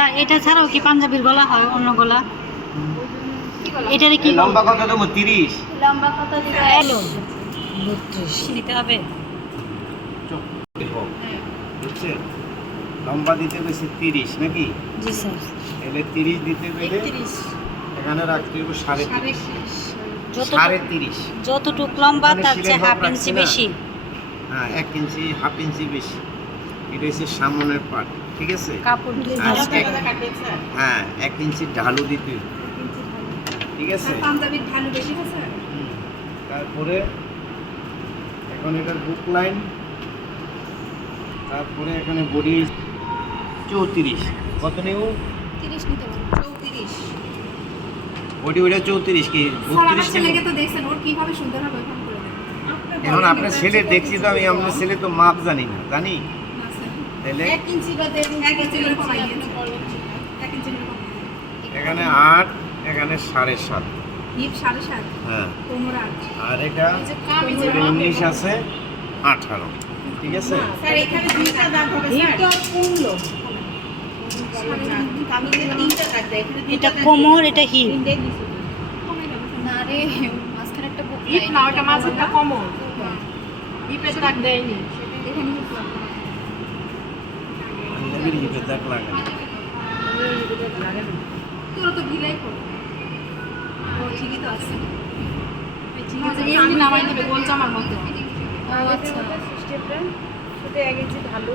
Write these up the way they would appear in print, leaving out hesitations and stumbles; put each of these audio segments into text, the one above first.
Sir এটা ছাড়াও কি পাঞ্জাবির গলা হয় অন্য গলা? এটারে কি লম্বা কত দেবো? 30। লম্বা কত দিতে এলো 32 নিতে হবে। বুঝছেন? লম্বা দিতে গেছে 30 নাকি? জি স্যার। তাহলে 30 দিতে গেলে 31 এখানে রাখতে হবে 30.5। যত 30.5 যতটুক লম্বা মানে তার চেয়ে সিলাই হাফ ভাব ইঞ্চি রাখছি না? বেশি। হ্যাঁ 1 ইঞ্চি হাফ ইঞ্চি বেশি। এটা হচ্ছে সামনের পার্ট, ঠিক আছে? কাপড় দিয়ে আর ভাঁজ করে। হ্যাঁ 1 ইঞ্চি ঢালু দিতে হবে, ঠিক আছে? পাঞ্জাবির ঢালু বেশি আছে। তারপরে এখন এটার বুক লাইন, তারপরে এখানে বডি 34। কত নেব? 30 নিতে পারো 34। বডি ওইটা 34 কি স্যার আমার 32 ছেলেকে নেব? তো দেখছেন ওর কিভাবে সুন্দর হবে ওখান করে দেন। এখন আপনার ছেলে দেখছি তো আমি, আপনার ছেলে তো মাপ জানি না, জানি? না স্যার তাহলে 1 ইঞ্চি বা 1.5 ইঞ্চি করে কমাই দিয়েছে 1 ইঞ্চি করে কমাই এখানে 8, এখানে 7.5। হিপ 7.5 হ্যাঁ, কোমর 8 আর এটা 19 আছে 18, ঠিক আছে? স্যার এখানে দুইটা দাগ হবে স্যার হিপ তো কমলো কামিজে তিনটা দাগ দেয় এখানে এটা কোমর, এটা হিপ। তিনটাই দিছি কমে যাবে না রে মাঝখানে একটা বুক হিপ না ওটা মাঝখানটা কোমর হিপে দাগ দেয়নি এখানে হিপ লাগবে পাঞ্জাবির হিপে দাগ লাগে না। তোরা তো ঢিলাই করো ও ঠিকই তো আছে ঠিক আছে এমনি নামাই দেবে গোল জামার মতো ও আচ্ছা স্টেপটা শুধু 1 ইঞ্চি ঢালু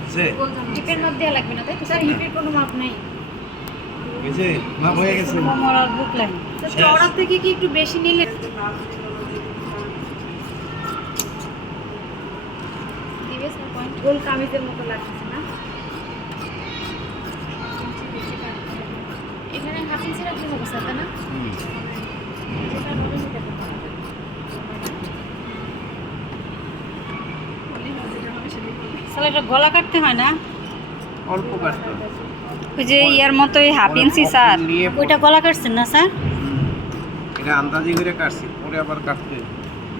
বুঝছে? গোল জামা হিপের মাপ দেয়া লাগবে না তাই তো স্যার হিপের কোনো মাপ নাই বুঝছে? মাপ হয়ে গেছে। কোমর আর বুক লাইন। চওড়া থেকে কি একটু বেশি নিলে দিবে স্যার পয়েন্ট গোল কামিজের মতো লাগছে না এখানে হাফ ইঞ্চি রাখলে হবে স্যার তাই না হুম। যেটা বলে নিতে পারবো স্যার এটা গলা কাটতে হয় না? অল্প কাটতে হবে। ওই যে ইয়ার মতোই হাফ ইঞ্চি স্যার, নিয়ে ওইটা গলা কাটছেন না স্যার? এটা আন্দাজি করে কাটছি, পরে আবার কাটতে হবে।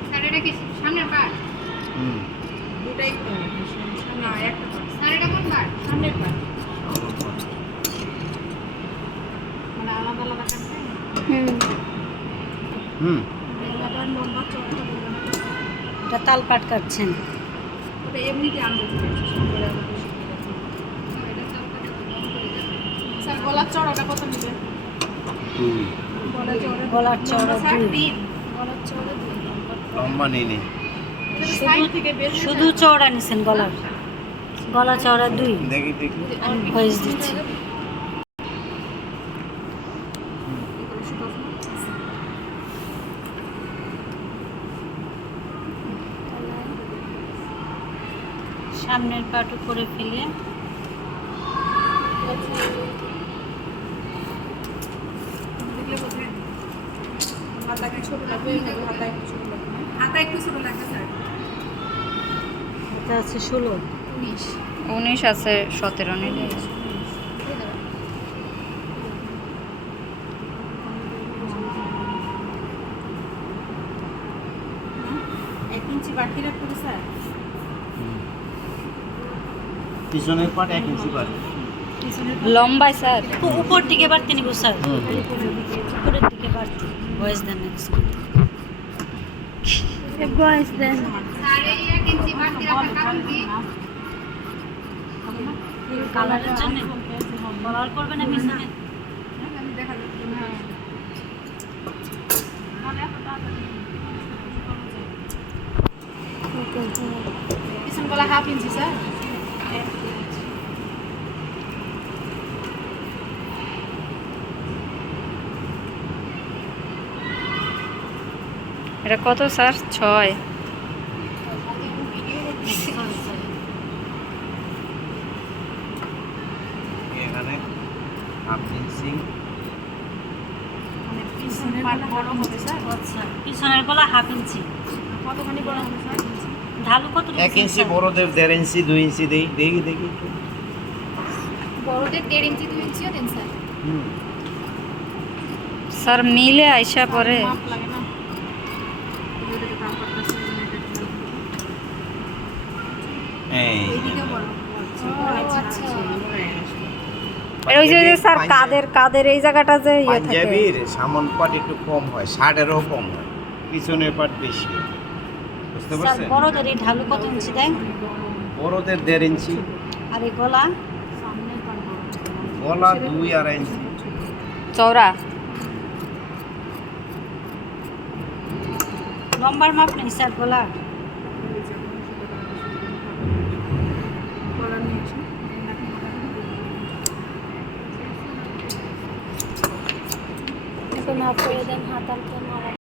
স্যার এটা কি সামনের পার্ট হুম। দুটাই তো না একটা পার্ট স্যার এটা কোন পার্ট সামনের পার্ট মানে আলাদা আলাদা কাটতে হুম। আবার লম্বা চওড়াটা বললাম এটা তাল পাট কাটছেন। ওটা এমনিতে আনবো করে আবার বেশি স্যার গলার চওড়াটা কত নেবেন 2 গলার চওড়া স্যার 2। 3 গলার চওড়া 2 লম্বা নেই নেই। সাইড থেকে বের শুধু চওড়া নিছেন গলার? গলা চওড়া 2। দেখি দেখি। আমি ভয়েস দিচ্ছি। সামনের পাট উপরে ফেলে দেখলে বোঝেন হাতা একটু ছোট লাগবে হাতা একটু ছোট লাগবে হাতা একটু ছোট লাগবে স্যার এটা আছে 16। 19 আছে 17 নিলে। এক ইঞ্চি বাড়তি রাখতে হবে স্যার পিছনের পাট 1 ইঞ্চি বাড়ি। লম্বাই স্যার উপর দিকে বাড়তে নিব স্যার। হুম। উপরের দিকে বাড়তে ভয়েস দেন নেক্সট ভয়েস দেন। স্যার এই 1 ইঞ্চি বাড়তি রাখার কারণ কি কালারের জন্য কালার করবে না পিছনে? আমি দেখা যাচ্ছে না পিছন গলা হাফ ইঞ্চি স্যার এটা কত স্যার? 6। এখানে হাফ ইঞ্চি মানে পিছনের পাট বড় হবে স্যার আচ্ছা পিছনের গলা হাফ ইঞ্চি। কতখানি বড় হবে স্যার ঢালু কত? 1 ইঞ্চি বড়দের 1.5 ইঞ্চি 2 ইঞ্চি দেই দেখি দেখি একটু। বড়দের 1.5 ইঞ্চি 2 ইঞ্চিও দেন স্যার হুম। স্যার মিলে আইসা পরে মাপ লাগে না এই এইদিকে বড় ও আচ্ছা ওই যে স্যার পাঞ্জাবি- কাদের এই জায়গাটা যে ইয়ে থাকে পাঞ্জাবির সামন পাট একটু কম হয়, শার্টেরও কম হয়, পিছনের পাট বেশি হয়। বুঝতে স্যার পারছেন? বড়দের এই ঢালু কত ইঞ্চি দেয়? বড়দের 1.5 ইঞ্চি, আর এই গলা? গলা 2-2.5 ইঞ্চি। চওড়া। লম্বার মাপ নেই স্যার গলা? এখন মাপ করে দেন হাতার জন্য।